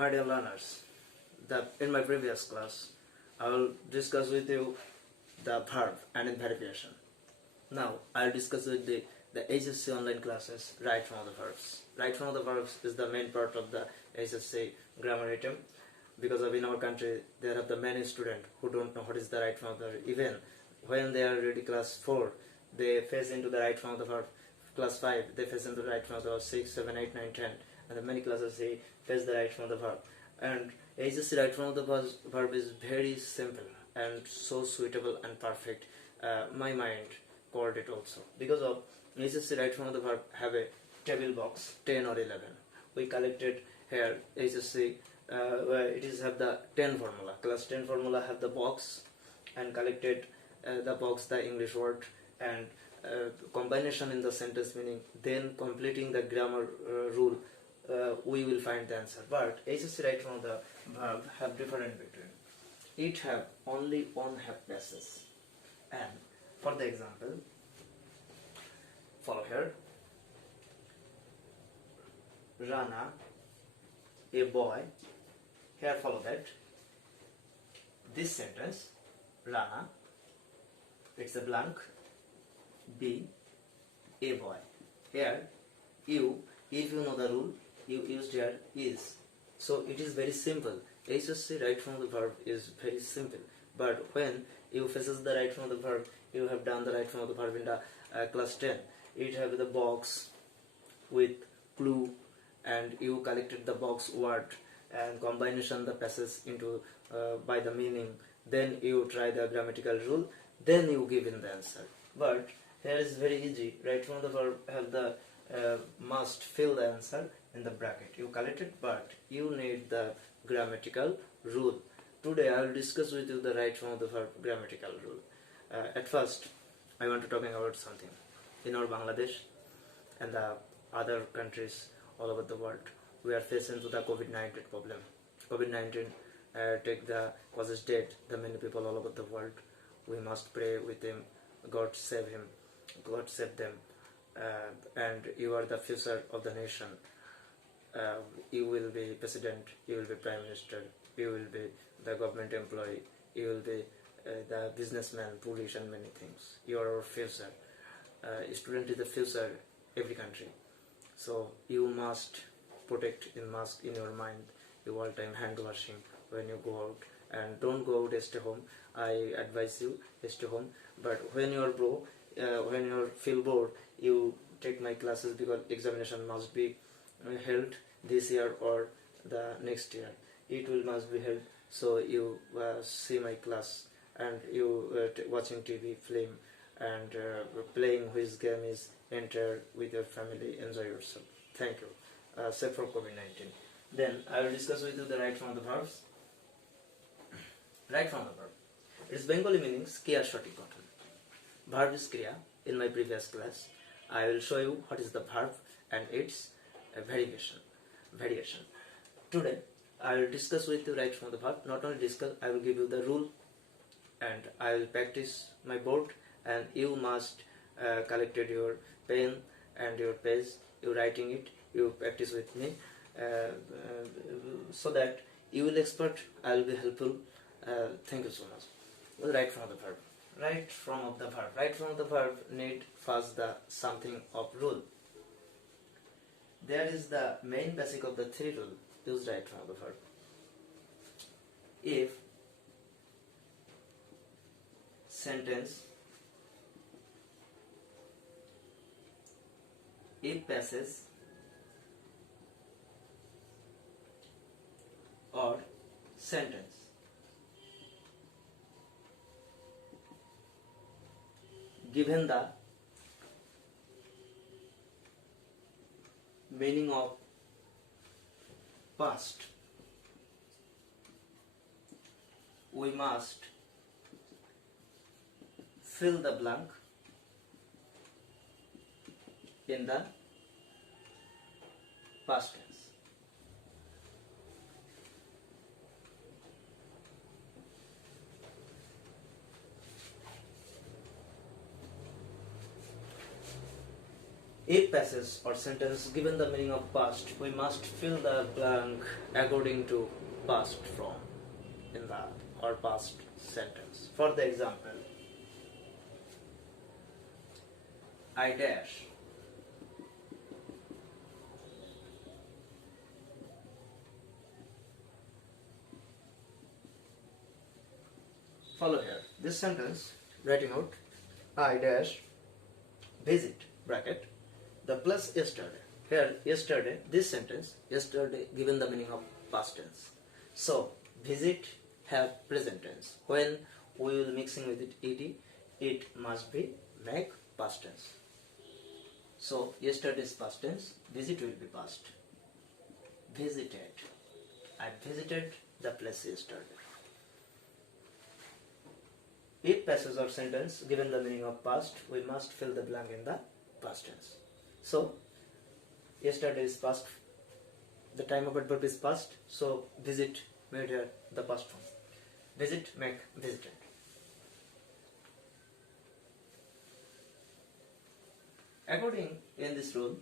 My dear learners, in my previous class, I will discuss with you the verb and abbreviation. Now, I'll discuss with the HSC online classes, right from the verbs. Right from the verbs is the main part of the HSC grammar item, because in our country there are the many students who don't know what is the right from the verb. Even when they are ready class 4, they face into the right from the verb. Class 5, they face into the right from the verb. 6, 7, 8, 9, 10, and the many classes they face the right from the verb. And HSC right from the verb is very simple and so suitable and perfect. My mind called it also because of HSC right from the verb have a table box 10 or 11. We collected here HSC where it is have the 10 formula. Class 10 formula have the box and collected the box the English word and combination in the sentence meaning, then completing the grammar rule. We will find the answer. But HSC right from the verb have different between. It have only one half passes. And for the example, follow here. Rana, a boy. Here follow that. This sentence, Rana, it's a blank. B, a boy. Here, you, if you know the rule, you used here is. So it is very simple. HSC right from the verb is very simple. But when you faces the right from the verb, you have done the right from the verb in the class 10. It have the box with clue and you collected the box word and combination the passes into by the meaning. Then you try the grammatical rule. Then you give in the answer. But here is very easy. Right from the verb have the must fill the answer in the bracket. You collect it, but you need the grammatical rule. Today I will discuss with you the right from the verb grammatical rule. At first, I want to talking about something. In our Bangladesh and the other countries all over the world, we are facing to the COVID-19 problem. COVID-19 take the causes death the many people all over the world. We must pray with him. God save him. God save them. And you are the future of the nation. You will be president, you will be prime minister, you will be the government employee, you will be the businessman, police and many things. You are our future. Student is the future every country. So you must protect in mask in your mind. You all time hand washing when you go out, and don't go out, stay home. I advise you stay home. But when you are when you feel bored, you take my classes because examination must be held this year or the next year. It will must be held. So you see my class and you watching TV, film, and playing which game is enter with your family. Enjoy yourself. Thank you. Safe from COVID-19. Then I will discuss with you the right from the verbs. Right from the verb. Its Bengali meanings Kriya Shotik Gothan. Verb is Kriya. In my previous class, I will show you what is the verb and its variation. Today, I will discuss with you right from the verb. Not only discuss, I will give you the rule, and I will practice my board. And you must collected your pen and your page. You writing it. You practice with me, so that you will expert. I will be helpful. Thank you so much. Right from the verb. Right from of the verb. Right from the verb need first the something of rule. There is the main basic of the three rule. Use right from the verb. If sentence, if passage or sentence given the meaning of past, we must fill the blank in the past tense. A passage or sentence given the meaning of past, we must fill the blank according to past form in the or past sentence. For the example, I dash. Follow here. This sentence, writing out I dash visit bracket the plus yesterday. Here yesterday, this sentence yesterday given the meaning of past tense. So visit have present tense. When we will mixing with it ed, it must be make past tense. So yesterday's past tense, visit will be past. Visited. I visited the place yesterday. If passage or sentence given the meaning of past, we must fill the blank in the past tense. So yesterday is past, the time of adverb is past, so visit made here the past form. Visit make visited. According in this rule,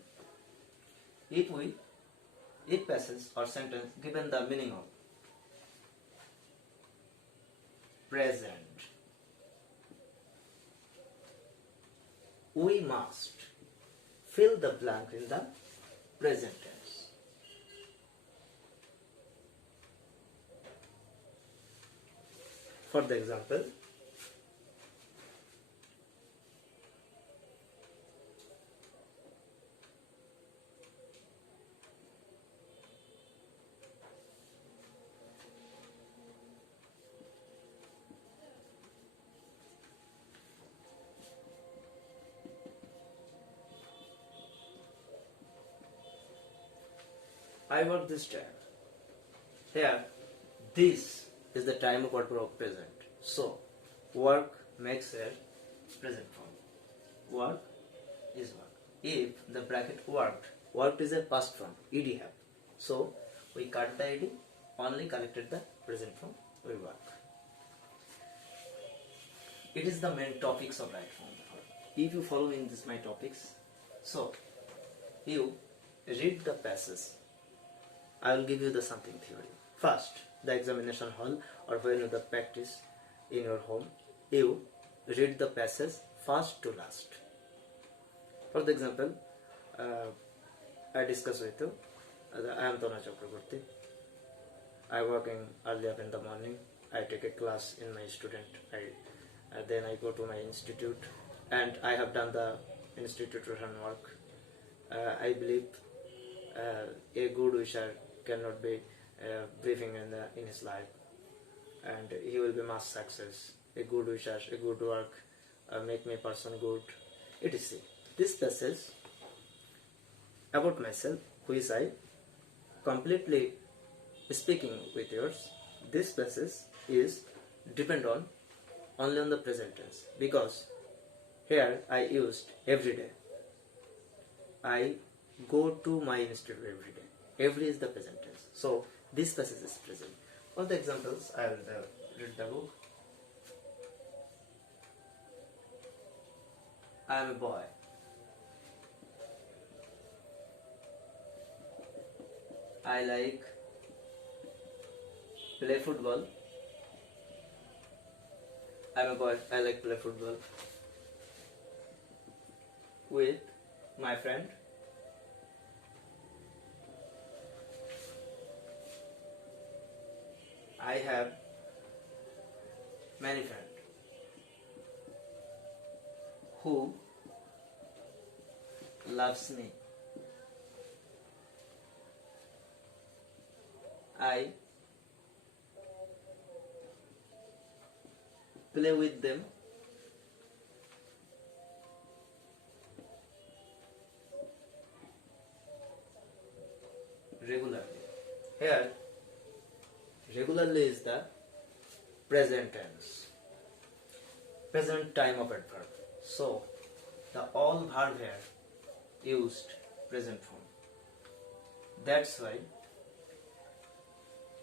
if passage or sentence given the meaning of present, we must fill the blank in the present tense. For the example, I work this time. Here, this is the time of adverb of present. So, work makes a present form. Work is work. If the bracket worked is a past form, ed have. So, we cut the ed, only collected the present form, we work. It is the main topics of right form. If you follow in this my topics, so you read the passage. I will give you the something theory. First, the examination hall or when you the practice in your home, you read the passage first to last. For the example, I discuss with you. I am Tona Chakraborty. I work in early up in the morning. I take a class in my student. Then I go to my institute, and I have done the institute written work. I believe a good wisher cannot be briefing in his life, and he will be much success. A good wisher, a good work, make me person good. Etc. This passage about myself, which I completely speaking with yours. This passage is depend on only on the present tense, because here I used every day. I go to my institute every day. Every is the present tense. So this passage is present. For the examples, I will read the book. I am a boy. I like play football. I am a boy. I like play football with my friend. I have many friends who loves me. I play with them regularly. Here, regularly is the present tense, present time of adverb. So, the all verb here used present form. That's why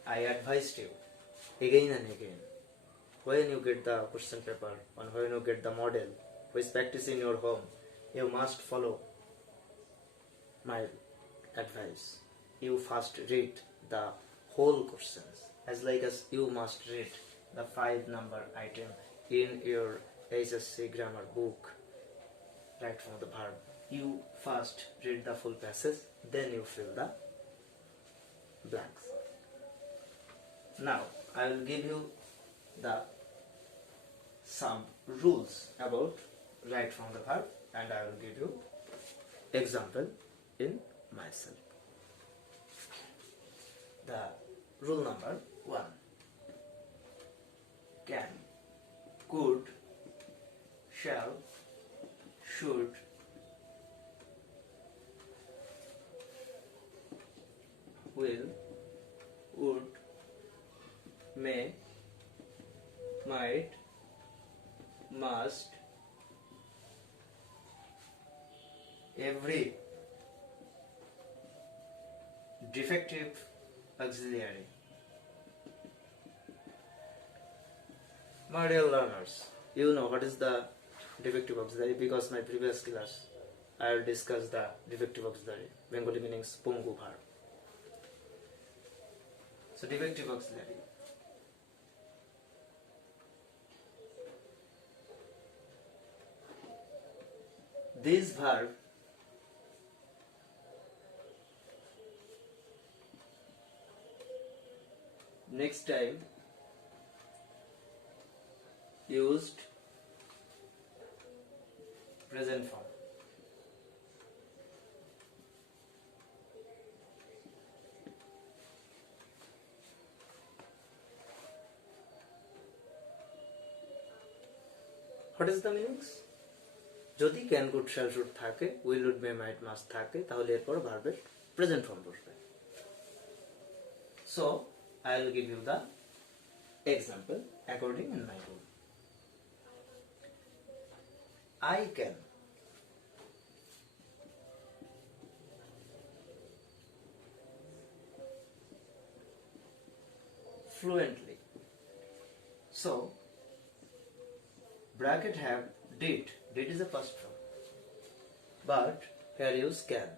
I advised you again and again, when you get the question paper and when you get the model which practice in your home, you must follow my advice, you first read the whole questions, as like as you must read the 5-number item in your HSC grammar book right from the verb. You first read the full passage, then you fill the blanks. Now I will give you some rules about right from the verb, and I will give you example in myself. The rule number 1: can, could, shall, should, will, would, may, might, must. Every defective auxiliary. My dear learners, you know what is the defective auxiliary, because my previous class I will discuss the defective auxiliary, Bengali meanings pungu verb. So defective auxiliary. This verb next time used present form. What is the meanings? যদি can could shall should থাকে, will would may might must থাকে, তাহলে এরপর ভার্বের present form বসবে। So I will give you the example according in my rule. I can fluently. So bracket have did. Did is a past form, but here use can.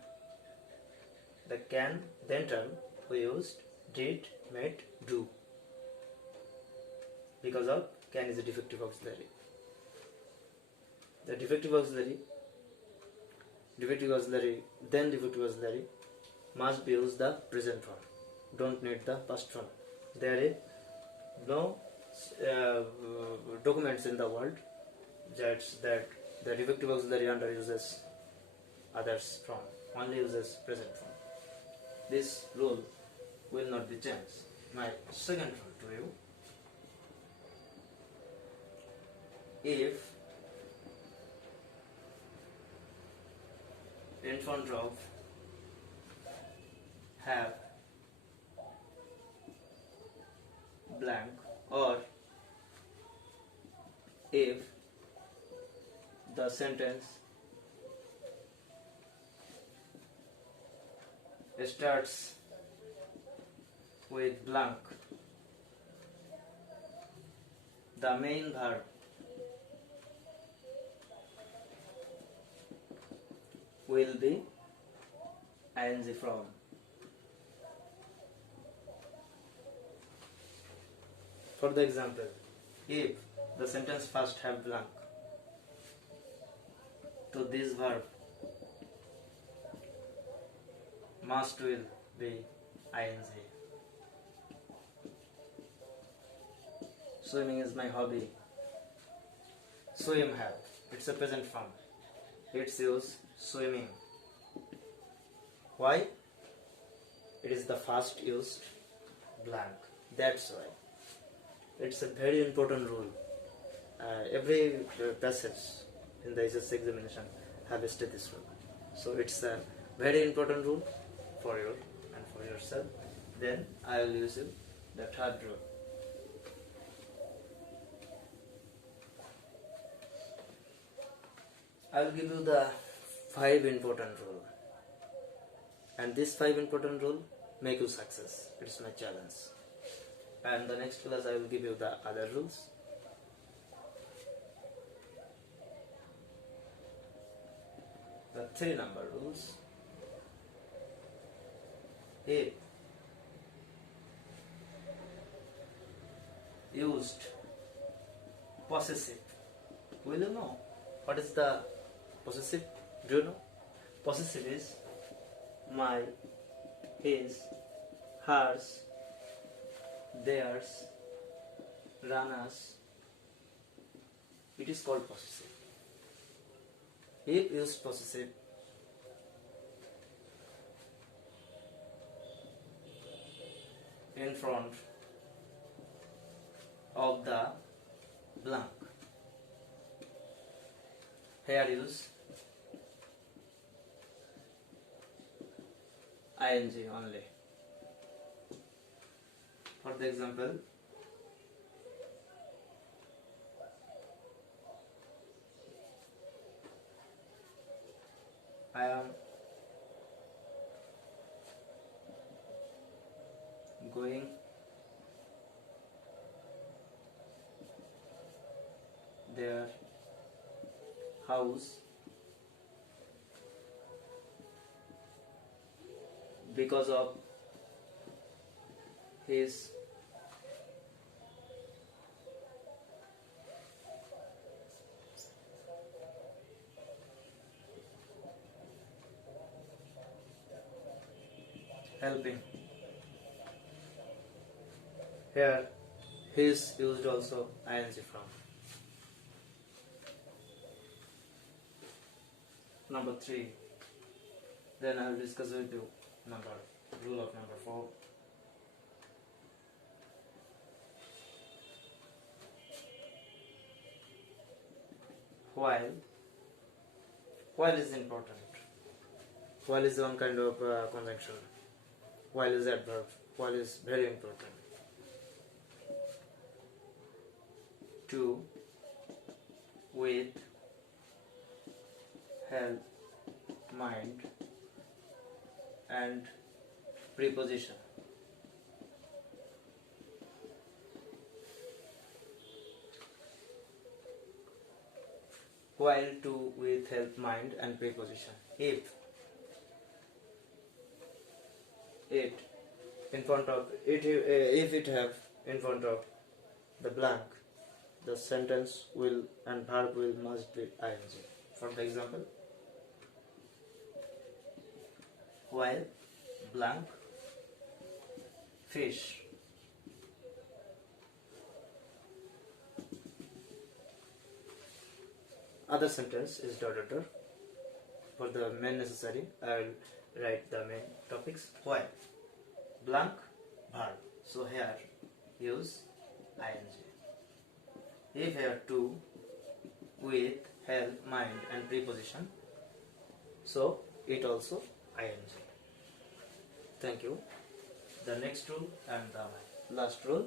The can then term we used did, made, do, because of can is a defective auxiliary. The defective auxiliary then defective auxiliary must be used the present form. Don't need the past form. There is no documents in the world that the defective auxiliary under uses others form, only uses present form. This rule will not be changed. My second rule to you: if in front of have blank, or if the sentence starts with blank, the main verb will be ing from. For the example, if the sentence first have blank, to this verb must will be ing. Swimming is my hobby. Swim have, it's a present form. It's use swimming. Why? It is the first used blank. That's why. It's a very important rule. Every passage in the HSC examination have listed this rule. So it's a very important rule for you and for yourself. Then I will use the third rule. I will give you the 5 important rule, and this 5 important rule make you success. It's my challenge. And the next class I will give you the other rules. The 3 number rules. If used possessive, will you know what is the possessive? Do you know? Possessive is my, his, hers, theirs, Rana's. It is called possessive. If used possessive, in front of the blank, here use ing only. For the example, I am going their house because of his helping. Here his used also ing from. Number 3. Then I will discuss with you rule of number 4. While is important. While is one kind of conjunction. While is adverb. While is very important. To, with, help, mind, and preposition. While, to, with, help, mind, and preposition. If it in front of it, if it have in front of the blank, the sentence will and verb will must be ing. For the example, while blank fish other sentence is ... For the main necessary, I will write the main topics. While blank verb, so here use ing. If here to, with, help, mind, and preposition, so it also ing. Thank you. The next rule and the last rule.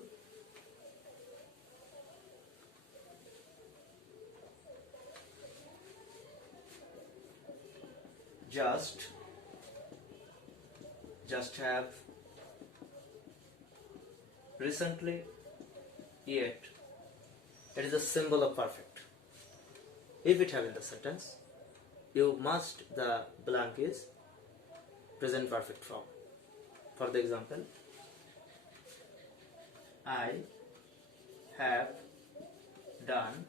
Just have, recently, yet. It is a symbol of perfect. If it have in the sentence, you must, the blank is present perfect form. For the example, I have done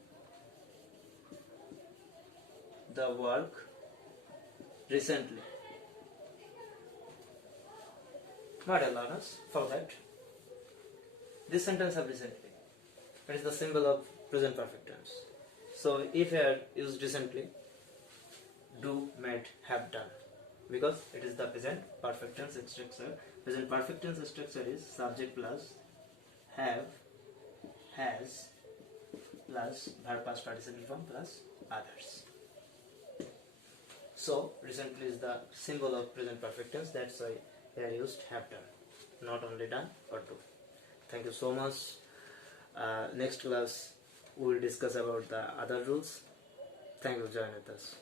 the work recently. Not allow us for that. This sentence have recently. It is the symbol of present perfect tense. So if here used recently, do, made, have done, because it is the present perfect tense structure. Present perfect tense structure is subject plus have, has, plus verb past participle form plus others. So recently is the symbol of present perfect tense. That's why they are used have done, not only done or do. Thank you so much. Next class we will discuss about the other rules. Thank you, join with us.